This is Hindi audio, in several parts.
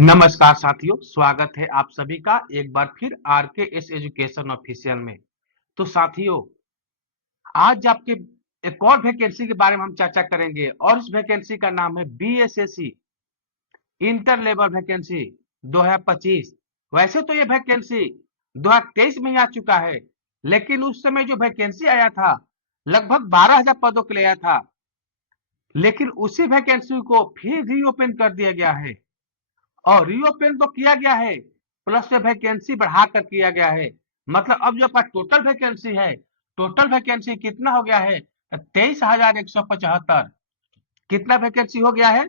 नमस्कार साथियों, स्वागत है आप सभी का एक बार फिर आरके एस एजुकेशन ऑफिशियल में। तो साथियों, आज आपके एक और वैकेंसी के बारे में हम चर्चा करेंगे और इस वैकेंसी का नाम है बीएसएससी इंटर लेवल वैकेंसी 2025। वैसे तो ये वैकेंसी 2023 में ही आ चुका है, लेकिन उस समय जो वैकेंसी आया था लगभग 12,000 पदों के लिए आया था, लेकिन उसी वैकेंसी को फिर रीओपन कर दिया गया है। और रीओपन तो किया गया है, प्लस से वैकेंसी बढ़ाकर किया गया है। मतलब अब जो आपका टोटल वैकेंसी है, टोटल वैकेंसी कितना हो गया है? 23,175। कितना वैकेंसी हो गया है?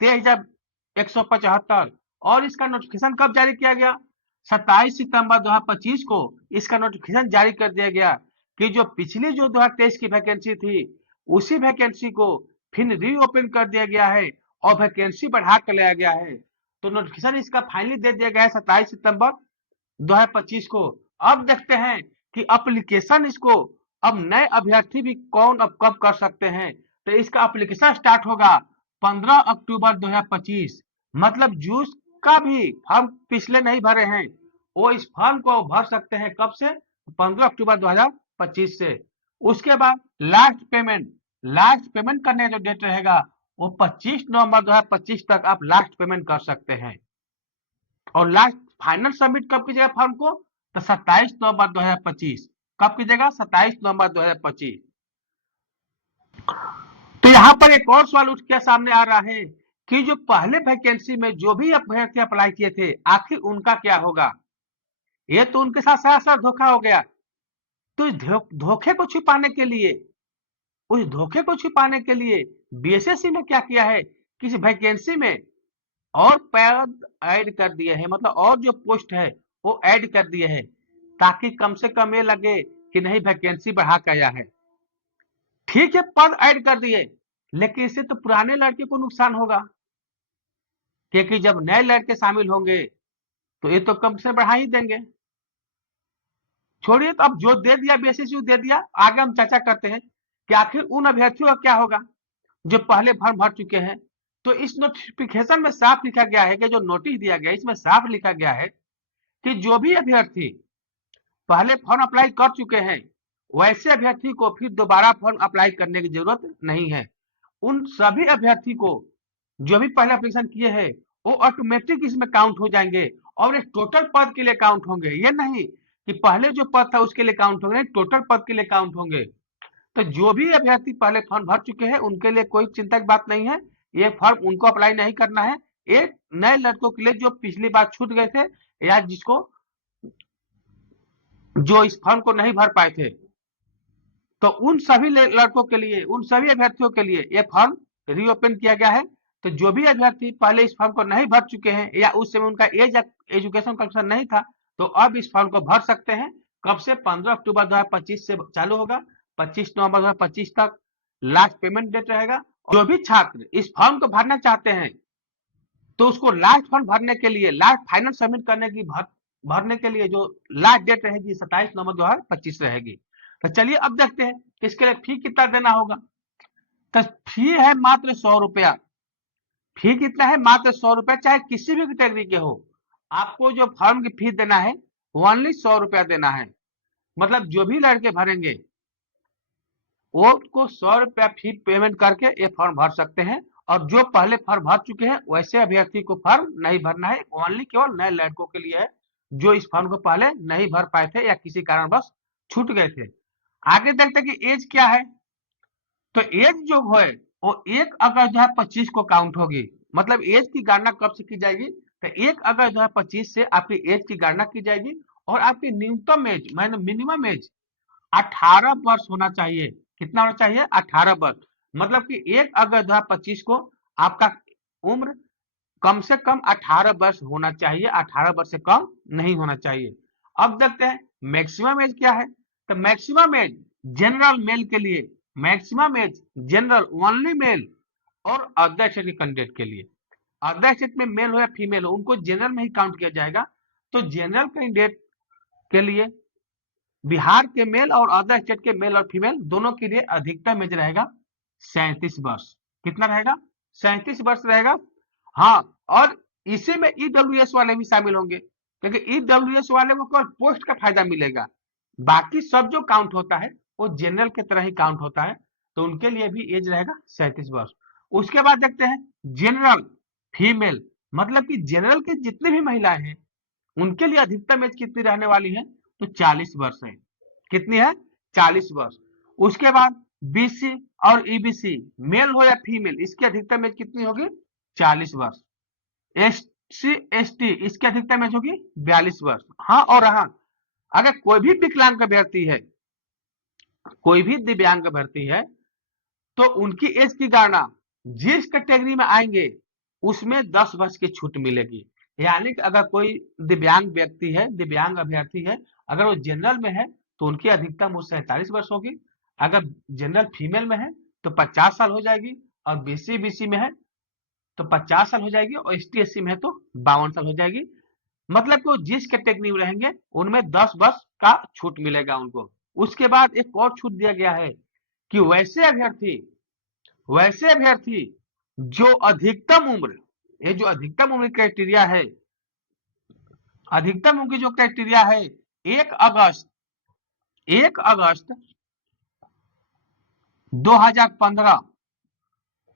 23,175। और इसका नोटिफिकेशन कब जारी किया गया? 27 सितंबर 2025 को इसका नोटिफिकेशन जारी कर दिया गया कि जो पिछली जो 2023 की वैकेंसी थी, उसी वैकेंसी को फिर रीओपन कर दिया गया है और वैकेंसी बढ़ा कर लाया गया है। तो नोटिफिकेशन इसका फाइनली दे दिया गया है 27 सितंबर 2025 को। अब देखते हैं कि एप्लीकेशन इसको अब नए अभ्यर्थी भी कौन अब कब कर सकते हैं। तो इसका एप्लीकेशन स्टार्ट होगा 15 अक्टूबर 2025। मतलब जो का भी फॉर्म पिछले नहीं भरे हैं, वो इस फॉर्म को भर सकते हैं कब से? 15 अक्टूबर 2025 से। उसके बाद लास्ट पेमेंट करने का जो डेट रहेगा वो 25 नवंबर 2025 तक आप लास्ट पेमेंट कर सकते हैं। और लास्ट फाइनल सबमिट कब कीजिएगा फॉर्म को? तो 27 नवंबर 2025। कब कीजिएगा? 27 नवंबर 2025। तो यहाँ पर एक और सवाल उठ के सामने आ रहा है कि जो पहले वैकेंसी में जो भी अभ्यर्थी अप्लाई किए थे, आखिर उनका क्या होगा? ये तो उनके साथ सरासर धोखा हो गया। तो इस धोखे को छिपाने के लिए, उस धोखे को छिपाने के लिए बीएसएससी ने क्या किया है, किसी वैकेंसी में और पद ऐड कर दिए हैं। मतलब और जो पोस्ट है वो ऐड कर दिए हैं, ताकि कम से कम ये लगे कि नहीं वैकेंसी बढ़ा के आया है। ठीक है, पद ऐड कर दिए, लेकिन इससे तो पुराने लड़के को नुकसान होगा, क्योंकि जब नए लड़के शामिल होंगे तो ये तो कम से बढ़ा ही देंगे। छोड़िए, तो अब जो दे दिया बीएसएससी दे दिया, आगे हम चर्चा करते हैं कि आखिर उन अभ्यर्थियों का क्या होगा जो पहले फॉर्म भर चुके हैं। तो इस नोटिफिकेशन में साफ लिखा गया है कि जो नोटिस दिया गया इसमें साफ लिखा गया है कि जो भी अभ्यर्थी पहले फॉर्म अप्लाई कर चुके हैं, वैसे अभ्यर्थी को फिर दोबारा फॉर्म अप्लाई करने की जरूरत नहीं है। उन सभी अभ्यर्थी को जो भी पहले एप्लीकेशन किए हैं वो ऑटोमेटिक इसमें काउंट हो जाएंगे और एक टोटल पद के लिए काउंट होंगे। ये नहीं कि पहले जो पद था उसके लिए काउंट होंगे, टोटल पद के लिए काउंट होंगे। तो जो भी अभ्यर्थी पहले फॉर्म भर चुके हैं उनके लिए कोई चिंता की बात नहीं है, ये फॉर्म उनको अप्लाई नहीं करना है। एक नए लड़कों के लिए जो पिछली बार छूट गए थे या जिसको जो इस फॉर्म को नहीं भर पाए थे, तो उन सभी लड़कों के लिए, उन सभी अभ्यर्थियों के लिए ये फॉर्म रीओपन किया गया है। तो जो भी अभ्यर्थी पहले इस फॉर्म को नहीं भर चुके हैं या उस समय उनका एजुकेशन क्वालिफिकेशन नहीं था, तो अब इस फॉर्म को भर सकते हैं। कब से? 15 अक्टूबर 2025 से चालू होगा, 25 नवंबर 2025 तक लास्ट पेमेंट डेट रहेगा। जो भी छात्र इस फॉर्म को भरना चाहते हैं तो उसको लास्ट फॉर्म भरने के लिए, लास्ट फाइनल सबमिट करने की भरने के लिए जो लास्ट डेट रहेगी 27 नवंबर 2025 रहेगी। तो चलिए अब देखते हैं इसके लिए फी कितना देना होगा। तो फी है मात्र 100 रुपया। फी कितना है? मात्र 100 रुपया, चाहे किसी भी कैटेगरी के हो। आपको जो फॉर्म की फीस देना है ओनली 100 रुपया देना है। मतलब जो भी लड़के भरेंगे वो को 100 रुपया फी पेमेंट करके ये फॉर्म भर सकते हैं। और जो पहले फॉर्म भर चुके हैं वैसे अभ्यर्थी को फॉर्म नहीं भरना है। ओनली केवल नए लड़कों के लिए है जो इस फॉर्म को पहले नहीं भर पाए थे या किसी कारणवश छूट गए थे। आगे देखते हैं कि एज क्या है। तो एज जो है वो 1 अगस्त 2025 को काउंट होगी। मतलब एज की गणना कब से की जाएगी? तो 1 अगस्त 2025 से आपकी एज की गणना की जाएगी और आपकी न्यूनतम एज माने मिनिमम एज 18 वर्ष होना चाहिए। कितना होना चाहिए? 18 वर्ष। मतलब कि 1 अगस्त 2025 को आपका उम्र कम से कम 18 वर्ष होना चाहिए, 18 वर्ष से कम नहीं होना चाहिए। अब देखते हैं मैक्सिमम एज क्या है। तो मैक्सिमम एज जनरल मेल के लिए, maximum age general only mail और अदर स्टेट के कैंडिडेट के लिए, अदर स्टेट में मेल हो या फीमेल हो उनको जनरल में ही काउंट किया जाएगा। तो जनरल कैंडिडेट के लिए बिहार के मेल और अदर स्टेट के मेल और फीमेल दोनों के लिए अधिकतम एज रहेगा 37 वर्ष। कितना रहेगा? 37 वर्ष रहेगा। हाँ, और इसी में ईडब्ल्यूएस वाले भी शामिल होंगे, क्योंकि ईडब्ल्यूएस वाले को केवल पोस्ट का फायदा मिलेगा, बाकी सब जो काउंट होता है वो जनरल की तरह ही काउंट होता है, तो उनके लिए भी एज रहेगा 37 वर्ष। उसके बाद देखते हैं जनरल फीमेल, मतलब कि जनरल के जितने भी महिलाएं हैं उनके लिए अधिकतम एज कितनी रहने वाली है, तो 40 वर्ष है। कितनी है, 40 वर्ष। उसके बाद बीसी और ईबीसी, मेल हो या फीमेल, इसकी अधिकतम एज कितनी होगी, 40 वर्ष। एससी एसटी, इसकी अधिकतम एज होगी 42 वर्ष। हाँ, और हाँ, अगर कोई भी विकलांग अभ्यर्थी है, कोई भी दिव्यांग अभ्यर्थी है, तो उनकी एज की गणना जिस कैटेगरी में आएंगे उसमें 10 वर्ष की छूट मिलेगी। यानी कि अगर कोई दिव्यांग व्यक्ति है, दिव्यांग अभ्यर्थी है, अगर वो जनरल में है तो उनकी अधिकतम वो 47 वर्ष होगी, अगर जनरल फीमेल में है तो 50 साल हो जाएगी, और बीसी बीसी में है तो 50 साल हो जाएगी, और एसटी एससी में है तो 52 साल हो जाएगी। मतलब कि वो जिस कैटेगरी में रहेंगे उनमें 10 वर्ष का छूट मिलेगा उनको। उसके बाद एक और छूट दिया गया है कि वैसे अभ्यर्थी जो अधिकतम उम्र, ये जो अधिकतम उम्र क्राइटेरिया है, अधिकतम उम्र की जो क्राइटेरिया है 1 अगस्त 2015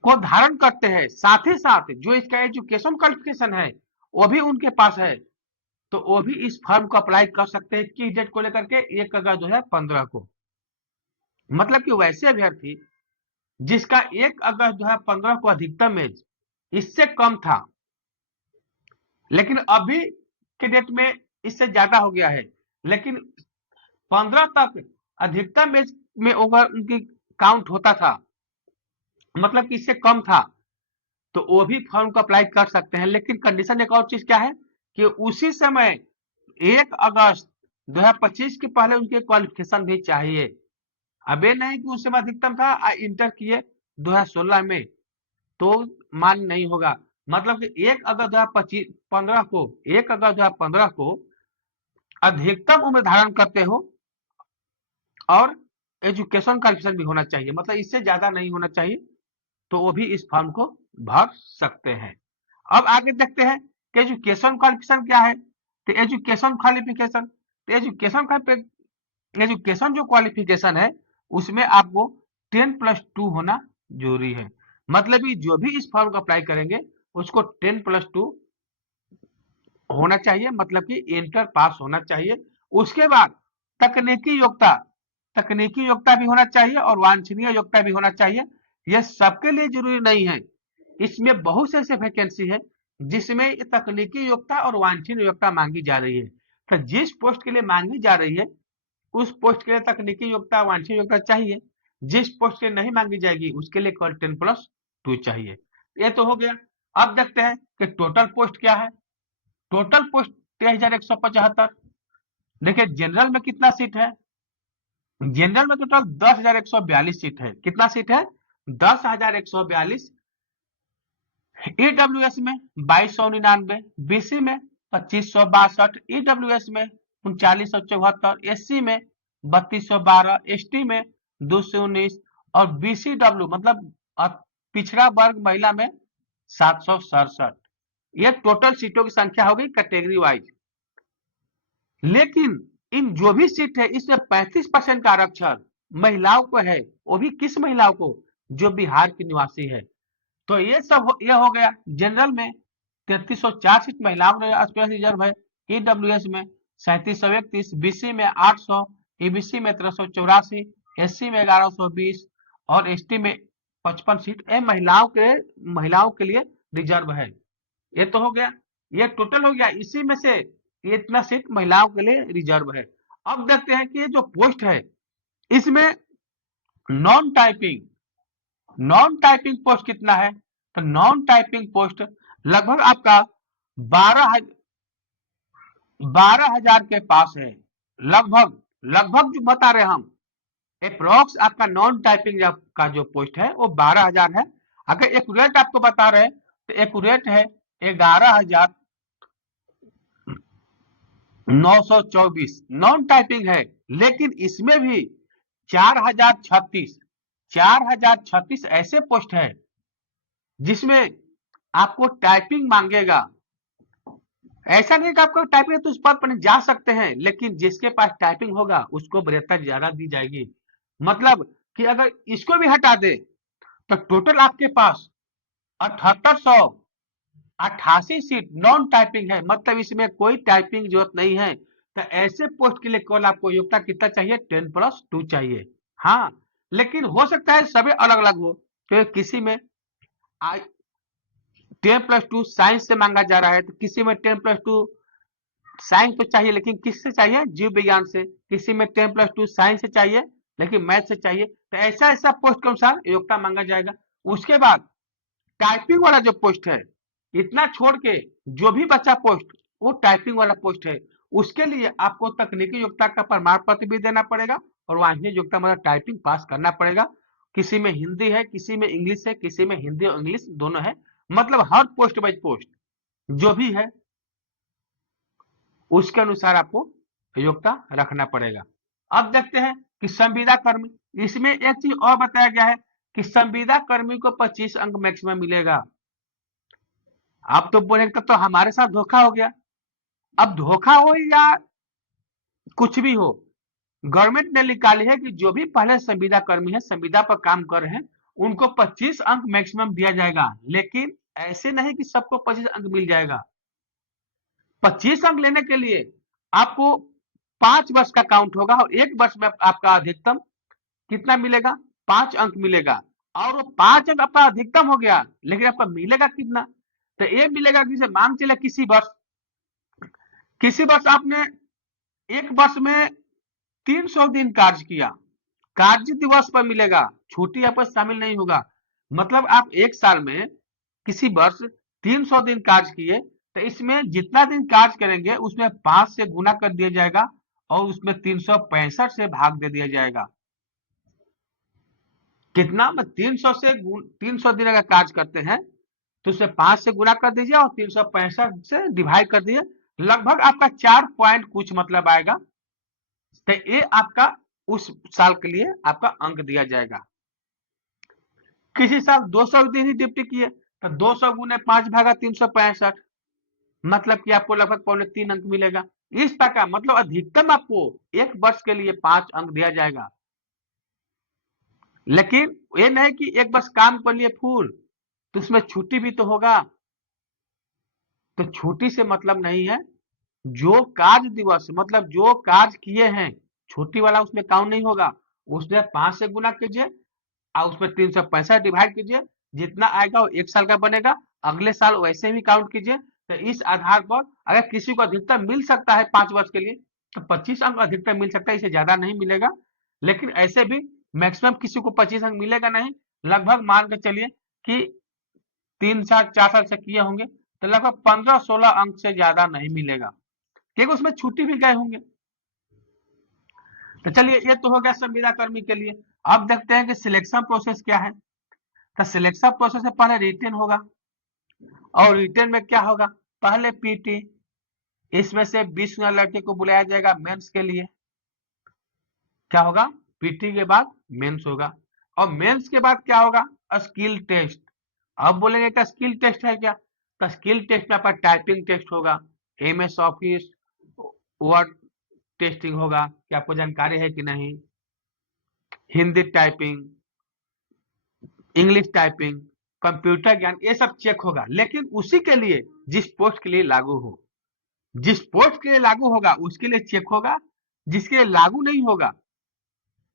को धारण करते हैं, साथ ही साथ जो इसका एजुकेशन क्वालिफिकेशन है वो भी उनके पास है, तो वो भी इस फॉर्म को अप्लाई कर सकते हैं किस डेट को लेकर के, 1 अगस्त 2015 को। मतलब कि वैसे अभ्यर्थी जिसका 1 अगस्त 2015 को अधिकतम एज इससे कम था, लेकिन अभी के डेट में इससे ज्यादा हो गया है, लेकिन 15 तक अधिकतम एज में ओवर उनकी काउंट होता था, मतलब कि इससे कम था, तो वो भी फॉर्म को अप्लाई कर सकते हैं। लेकिन कंडीशन एक और चीज क्या है कि उसी समय 1 अगस्त 2025 के पहले उनके क्वालिफिकेशन भी चाहिए। अब ये नहीं कि उस समय अधिकतम था, इंटर किए 2016 में, तो मान नहीं होगा। मतलब कि 1 अगस्त 2015 को 1 अगस्त 2015 को अधिकतम उम्र धारण करते हो और एजुकेशन क्वालिफिकेशन भी होना चाहिए, मतलब इससे ज्यादा नहीं होना चाहिए, तो वो भी इस फॉर्म को भर सकते हैं। अब आगे देखते हैं कि एजुकेशन क्वालिफिकेशन क्या है। तो एजुकेशन जो क्वालिफिकेशन है उसमें आपको 10+2 होना जरूरी है। मतलब कि जो भी इस फॉर्म को अप्लाई करेंगे उसको 10+2 होना चाहिए, मतलब कि इंटर पास होना चाहिए। उसके बाद तकनीकी योग्यता भी होना चाहिए और वांछनीय योग्यता भी होना चाहिए। यह सबके लिए जरूरी नहीं है, इसमें बहुत से ऐसे वैकेंसी है जिसमें तकनीकी योग्यता और वांछनीय योग्यता मांगी जा रही है। तो जिस पोस्ट के लिए मांगी जा रही है उस पोस्ट के लिए तकनीकी योग्यता वांछनीय योग्यता चाहिए, जिस पोस्ट के लिए नहीं मांगी जाएगी उसके लिए केवल 10+2 चाहिए। ये तो हो गया। अब देखते हैं कि टोटल पोस्ट क्या है। Total post 23,175। देखिए जनरल में कितना सीट है, जनरल में टोटल 10,142 सीट है। कितना सीट है, 10,142। ईडब्ल्यूएस में 2299, बीसी में 2562, ईडब्ल्यूएस में 3974, एससी में 3212, एसटी में 219 और बीसीडब्ल्यू मतलब पिछड़ा वर्ग महिला में 767। ये टोटल सीटों की संख्या हो गई कैटेगरी वाइज। लेकिन इन जो भी सीट है इसमें 35% का आरक्षण महिलाओं को है, वो भी किस महिलाओं को, जो बिहार की निवासी है। तो ये हो गया। जनरल में 3304 सीट महिलाओं के रिजर्व है, ईडब्ल्यूएस में 3731, बीसी में 800, ईबीसी में 1384, एससी में 1120 और एसटी में 55 सीट महिलाओं के लिए रिजर्व है। ये तो हो गया, ये टोटल हो गया। इसी में से इतना सीट महिलाओं के लिए रिजर्व है। अब देखते हैं कि ये जो पोस्ट है इसमें नॉन टाइपिंग पोस्ट कितना है। तो नॉन टाइपिंग पोस्ट लगभग आपका 12,000 के पास है। लगभग जो बता रहे हम, अप्रोक्स आपका नॉन टाइपिंग का जो पोस्ट है वो 12,000 है। अगर एक्यूरेट आपको बता रहे तो एक्यूरेट है 11,924 नॉन टाइपिंग है। लेकिन इसमें भी 4,036 ऐसे पोस्ट है जिसमें आपको टाइपिंग मांगेगा। ऐसा नहीं कि आपको टाइपिंग तो उस पद पर जा सकते हैं, लेकिन जिसके पास टाइपिंग होगा उसको वरीयता ज्यादा दी जाएगी। मतलब कि अगर इसको भी हटा दे तो टोटल आपके पास 7888 सीट नॉन टाइपिंग है, मतलब इसमें कोई टाइपिंग जरूरत नहीं है। तो ऐसे पोस्ट के लिए केवल आपको योग्यता कितना चाहिए, 10+2 चाहिए। हाँ, लेकिन हो सकता है सभी अलग अलग हो, तो किसी में 10+2 साइंस से मांगा जा रहा है, तो किसी में 10+2 साइंस तो चाहिए लेकिन किससे चाहिए, जीव विज्ञान से। किसी में 10+2 साइंस से चाहिए लेकिन मैथ से चाहिए। तो ऐसा ऐसा पोस्ट के अनुसार योग्यता मांगा जाएगा। उसके बाद टाइपिंग वाला जो पोस्ट है, इतना छोड़ के जो भी बचा पोस्ट, वो टाइपिंग वाला पोस्ट है। उसके लिए आपको तकनीकी योग्यता का प्रमाण पत्र भी देना पड़ेगा और वांछनीय योग्यता मतलब टाइपिंग पास करना पड़ेगा। किसी में हिंदी है, किसी में इंग्लिश है, किसी में हिंदी और इंग्लिश दोनों है। मतलब हर पोस्ट बाई पोस्ट जो भी है उसके अनुसार आपको योग्यता रखना पड़ेगा। अब देखते हैं कि संविदा कर्मी, इसमें एक चीज और बताया गया है कि संविदा कर्मी को 25 अंक मैक्सिमम मिलेगा। आप तो बोले तब तो हमारे साथ धोखा हो गया। अब धोखा हो या कुछ भी हो, गवर्नमेंट ने निकाली है कि जो भी पहले संविदा कर्मी है, संविदा पर काम कर रहे हैं, उनको 25 अंक मैक्सिमम दिया जाएगा। लेकिन ऐसे नहीं कि सबको 25 अंक मिल जाएगा। 25 अंक लेने के लिए आपको 5 वर्ष का काउंट होगा और 1 वर्ष में आपका अधिकतम कितना मिलेगा, 5 अंक मिलेगा। और वो 5 अंक आपका अधिकतम हो गया, लेकिन आपका मिलेगा कितना, तो ये मिलेगा कि मान चले किसी वर्ष आपने 1 वर्ष में 300 दिन कार्य किया, कार्य दिवस पर मिलेगा, छुट्टी यहाँ पर शामिल नहीं होगा। मतलब आप 1 साल में किसी वर्ष 300 दिन कार्य किए, तो इसमें जितना दिन कार्य करेंगे उसमें 5 से गुना कर दिया जाएगा और उसमें 365 से भाग दे दिया जाएगा। कितना, 300 दिन अगर कार्य करते हैं तो उसे 5 से गुना कर दीजिए और 365 से डिवाइड कर दीजिए, लगभग आपका 4 पॉइंट कुछ मतलब आएगा। तो ये आपका उस साल के लिए आपका अंक दिया जाएगा। किसी साल 200 दिन ही ड्यूटी किए तो 200 गुने 5 भागा 365, मतलब कि आपको लगभग 3.25 अंक मिलेगा। इस प्रकार मतलब अधिकतम आपको 1 वर्ष के लिए 5 अंक दिया जाएगा। लेकिन ये नहीं कि 1 वर्ष काम कर लिए फुल, तो उसमें छुट्टी भी तो होगा। तो छुट्टी से मतलब नहीं है, जो कार्य दिवस मतलब जो कार्य किए हैं, छुट्टी वाला उसमें काउंट नहीं होगा। उसमें 5 से गुना कीजिए और उसमें 365 डिवाइड कीजिए, जितना आएगा वो 1 साल का बनेगा। अगले साल वैसे भी काउंट कीजिए। तो इस आधार पर अगर किसी को अधिकतम मिल सकता है 5 वर्ष के लिए, तो 25 अंक अधिकतम मिल सकता है, इससे ज्यादा नहीं मिलेगा। लेकिन ऐसे भी मैक्सिमम किसी को 25 अंक मिलेगा नहीं। लगभग मान के चलिए कि 3 साल 4 साल से किए होंगे तो लगभग 15-16 अंक से ज्यादा नहीं मिलेगा, क्योंकि उसमें छुट्टी भी गए होंगे। तो चलिए, ये तो हो गया संविदा कर्मी के लिए। अब देखते हैं कि सिलेक्शन प्रोसेस क्या है। तो सिलेक्शन प्रोसेस से पहले रिटेन होगा और रिटेन में क्या होगा, पहले पीटी, इसमें से 20 लड़के को बुलाया जाएगा मेंस के लिए। क्या होगा, पीटी के बाद मेंस होगा और मेंस के बाद क्या होगा, स्किल टेस्ट। अब बोलेंगे कि स्किल टेस्ट है क्या, तो स्किल टेस्ट में आपका टाइपिंग टेस्ट होगा, एमएस ऑफिस वर्ड टेस्टिंग होगा कि आपको जानकारी है कि नहीं, Hindi typing, English typing, computer ज्ञान, ये सब चेक होगा। लेकिन उसी के लिए जिस पोस्ट के लिए लागू हो, जिस पोस्ट के लिए लागू होगा उसके लिए चेक होगा। जिसके लिए लागू नहीं होगा,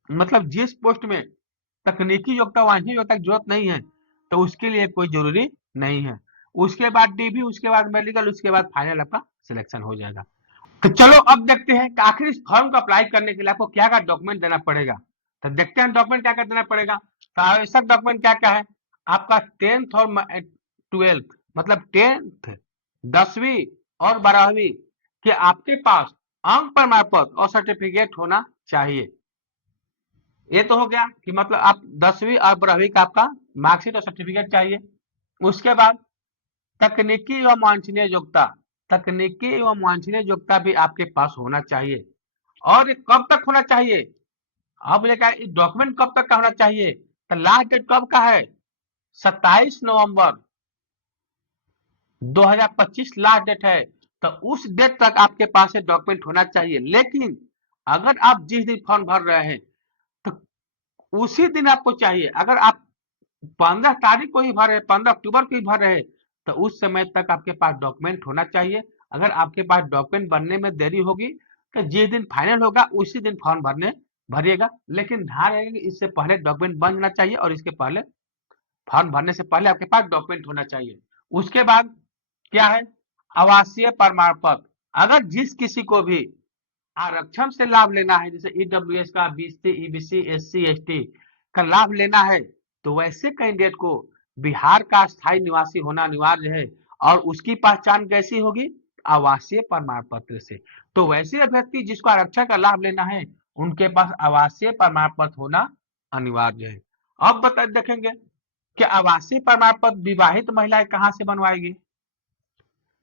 मतलब जिस पोस्ट में तकनीकी योग्यता वांछनीय योग्यता की जरूरत नहीं है, तो उसके लिए कोई जरूरी नहीं है। उसके बाद डीबी, उसके बाद मेडिकल, उसके बाद फाइनल आपका सिलेक्शन हो जाएगा। तो चलो अब देखते हैं कि आखिर इस फॉर्म को अप्लाई करने के लिए आपको क्या क्या डॉक्यूमेंट देना पड़ेगा। तो देखते हैं डॉक्यूमेंट क्या क्या देना पड़ेगा। तो आवश्यक डॉक्यूमेंट क्या क्या है, आपका 10th और 12th, मतलब 10th 10वीं और 12वीं के आपके पास अंक प्रमाण पत्र और सर्टिफिकेट होना चाहिए। ये तो हो गया कि मतलब आप 10वीं और 12वीं का आपका मार्कशीट और सर्टिफिकेट चाहिए। उसके बाद तकनीकी एवं वांछनीय योग्यता, तकनीकी एवं वांछनीय योग्यता भी आपके पास होना चाहिए। और ये कब तक होना चाहिए, अब लेकर डॉक्यूमेंट कब तक का होना चाहिए, तो लास्ट डेट कब का है, 27 नवंबर 2025 लास्ट डेट है। तो उस डेट तक आपके पास ये डॉक्यूमेंट होना चाहिए। लेकिन अगर आप जिस दिन फॉर्म भर रहे हैं तो उसी दिन आपको चाहिए। अगर आप 15 तारीख को ही भरे, 15 अक्टूबर को ही भर रहे, तो उस समय तक आपके पास डॉक्यूमेंट होना चाहिए। अगर आपके पास डॉक्यूमेंट बनने में देरी होगी तो जिस दिन फाइनल होगा उसी दिन फॉर्म भरिएगा। लेकिन ध्यान रहे कि इससे पहले डॉक्यूमेंट बनना चाहिए और इसके पहले फॉर्म भरने से पहले आपके पास डॉक्यूमेंट होना चाहिए। उसके बाद क्या है, आवासीय प्रमाण पत्र। अगर जिस किसी को भी आरक्षण से लाभ लेना है, जैसे ईडब्ल्यूएस का, बीसी, ईबीसी, एससी, एसटी का लाभ लेना है, तो वैसे कैंडिडेट को बिहार का स्थायी निवासी होना अनिवार्य है। और उसकी पहचान कैसी होगी, आवासीय प्रमाण पत्र से। तो वैसे अभ्यर्थी जिसको आरक्षण का लाभ लेना है उनके पास आवासीय प्रमाण पत्र होना अनिवार्य है। अब बता देखेंगे कि आवासीय प्रमाण पत्र विवाहित महिलाएं कहां से बनवाएगी।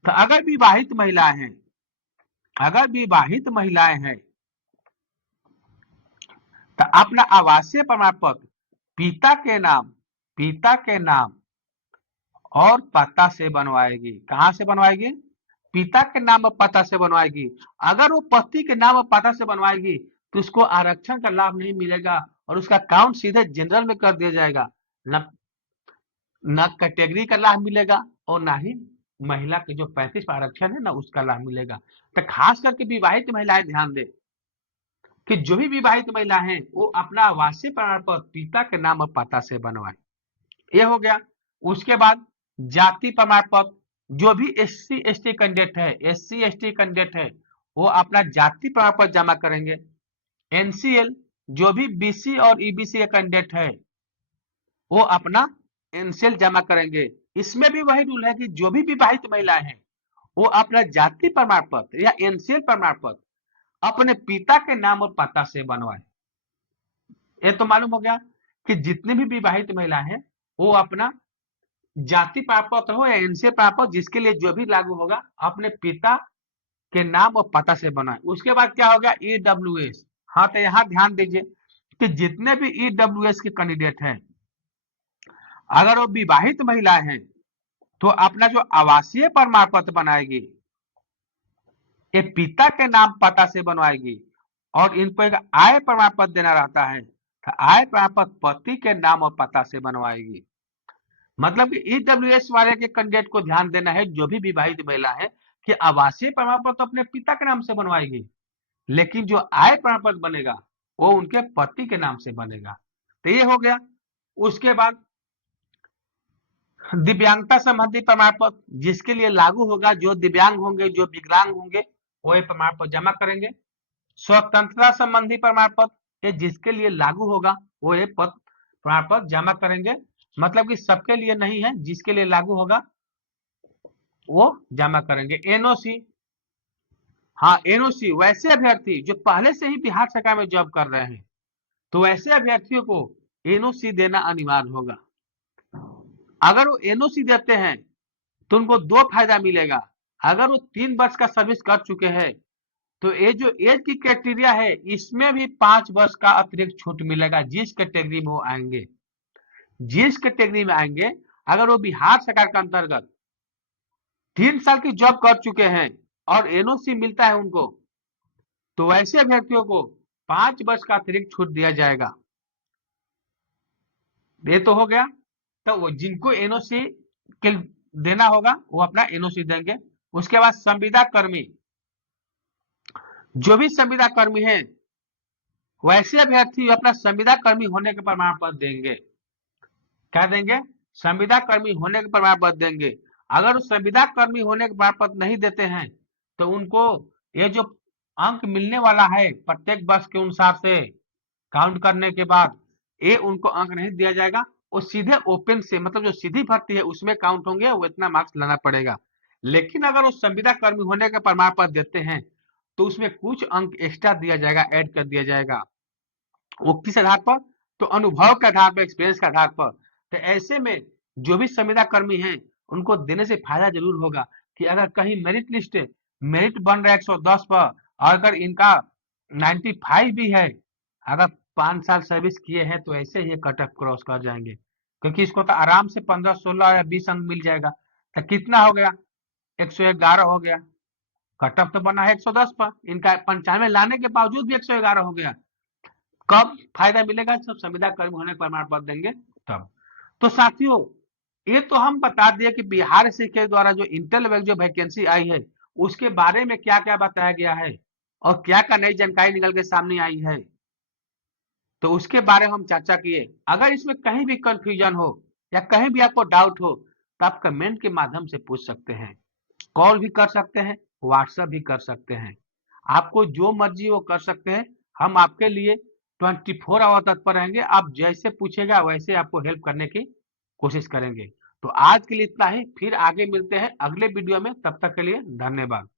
तो अगर विवाहित महिलाएं हैं तो अपना आवासीय प्रमाण पत्र पिता के नाम और पता से बनवाएगी। कहां से बनवाएगी, पिता के नाम और पता से बनवाएगी। अगर वो पति के नाम और पता से बनवाएगी तो उसको आरक्षण का लाभ नहीं मिलेगा और उसका काउंट सीधे जनरल में कर दिया जाएगा। न न कैटेगरी का लाभ मिलेगा और ना ही महिला के जो 35 आरक्षण है ना उसका लाभ मिलेगा। तो खास करके विवाहित महिलाएं ध्यान दें कि जो भी विवाहित महिला है वो अपना आवासीय प्रमाण पत्र पिता के नाम और पता से बनवाए। ये हो गया। उसके बाद जाति प्रमाण पत्र, जो भी एससी एसटी कैंडिडेट है वो अपना जाति प्रमाण पत्र जमा करेंगे। एनसीएल, जो भी बीसी और ईबीसी के कैंडिडेट है वो अपना एनसीएल जमा करेंगे। इसमें भी वही रूल है कि जो भी विवाहित महिलाएं हैं वो अपना जाति प्रमाण पत्र या एनसीएल प्रमाण पत्र अपने पिता के नाम और पता से बनवाए। ये तो मालूम हो गया कि जितनी भी विवाहित महिला है वो अपना जाति प्रमाण पत्र हो या एनसीएल प्रमाण पत्र जिसके लिए जो भी लागू होगा अपने पिता के नाम और पता से बनाए। उसके बाद क्या हो गया, ईडब्ल्यूएस। हाँ, तो यहाँ ध्यान दीजिए कि जितने भी ईडब्ल्यूएस के कैंडिडेट हैं अगर वो विवाहित महिलाएं हैं तो अपना जो आवासीय प्रमाण पत्र बनाएगी ये पिता के नाम पता से बनवाएगी। और इनको एक आय प्रमाण पत्र देना रहता है तो आय प्रमाण पत्र पति के नाम और पता से बनवाएगी। मतलब कि ईडब्ल्यूएस वाले के कैंडिडेट को ध्यान देना है, जो भी विवाहित महिला है, कि आवासीय प्रमाण पत्र अपने पिता के नाम से बनवाएगी, लेकिन जो आय प्रमाण पत्र बनेगा वो उनके पति के नाम से बनेगा। तो ये हो गया। उसके बाद दिव्यांगता संबंधी प्रमाण पत्र, जिसके लिए लागू होगा, जो दिव्यांग होंगे, जो विकलांग होंगे, वो ये प्रमाण पत्र जमा करेंगे। स्वतंत्रता संबंधी प्रमाण पत्र, ये जिसके लिए लागू होगा वो ये प्रमाण पत्र जमा करेंगे। मतलब कि सबके लिए नहीं है, जिसके लिए लागू होगा वो जमा करेंगे। एनओसी, हाँ एनओसी, वैसे अभ्यर्थी जो पहले से ही बिहार सरकार में जॉब कर रहे हैं तो वैसे अभ्यर्थियों को एनओसी देना अनिवार्य होगा। अगर वो एनओसी देते हैं तो उनको दो फायदा मिलेगा। अगर वो 3 वर्ष का सर्विस कर चुके हैं तो ये जो एज की क्राइटेरिया है इसमें भी 5 वर्ष का अतिरिक्त छूट मिलेगा। जिस कैटेगरी में वो आएंगे, अगर वो बिहार सरकार के अंतर्गत 3 साल की जॉब कर चुके हैं और एनओसी मिलता है उनको, तो वैसे अभ्यर्थियों को 5 वर्ष का अतिरिक्त छूट दिया जाएगा। ये तो हो गया। तो वो जिनको एनओसी के देना होगा वो अपना एनओसी देंगे। उसके बाद संविदा कर्मी, जो भी संविदा कर्मी है वैसे अभ्यर्थी अपना संविदा कर्मी होने के प्रमाण पत्र देंगे। क्या देंगे, संविदा कर्मी होने के प्रमाण पत्र देंगे। अगर संविदा कर्मी होने के प्रमाण पत्र नहीं देते हैं तो उनको ये जो अंक मिलने वाला है प्रत्येक वर्ष के अनुसार से काउंट करने के बाद ये उनको अंक नहीं दिया जाएगा। वो सीधे ओपन से, मतलब जो सीधी भर्ती है उसमें काउंट होंगे, वो इतना मार्क्स लाना पड़ेगा। लेकिन अगर वो संविदा कर्मी होने के प्रमाण पत्र देते हैं तो उसमें कुछ अंक एक्स्ट्रा दिया जाएगा, ऐड कर दिया जाएगा। वो किस आधार पर, तो अनुभव के आधार पर, एक्सपीरियंस के आधार पर। तो ऐसे में जो भी संविदा कर्मी हैं उनको देने से फायदा जरूर होगा कि अगर कहीं मेरिट बन रहा है 110 पर और अगर इनका 95 भी है, अगर 5 साल सर्विस किए हैं तो ऐसे ही कट ऑफ क्रॉस कर जाएंगे, क्योंकि इसको तो आराम से 15, 16 या 20 अंक मिल जाएगा। तो कितना हो गया, 111 हो गया। कट ऑफ तो बना है 110 पर, इनका 95 लाने के बावजूद भी 111 हो गया। कब फायदा मिलेगा? जब संविदा कर्मी होने का प्रमाण पत्र देंगे तब। तो साथियों, ये तो हम बता दिए कि बिहार से के द्वारा जो इंटर लेवल जो वैकेंसी आई है उसके बारे में क्या क्या बताया गया है और क्या क्या नई जानकारी निकल के सामने आई है, तो उसके बारे में हम चर्चा किए। अगर इसमें कहीं भी कंफ्यूजन हो या कहीं भी आपको डाउट हो तो आप कमेंट के माध्यम से पूछ सकते हैं, कॉल भी कर सकते हैं, व्हाट्सएप भी कर सकते हैं, आपको जो मर्जी वो कर सकते हैं। हम आपके लिए 24 आवर तत्पर रहेंगे, आप जैसे पूछेगा वैसे आपको हेल्प करने की कोशिश करेंगे। तो आज के लिए इतना ही, फिर आगे मिलते हैं अगले वीडियो में, तब तक के लिए धन्यवाद।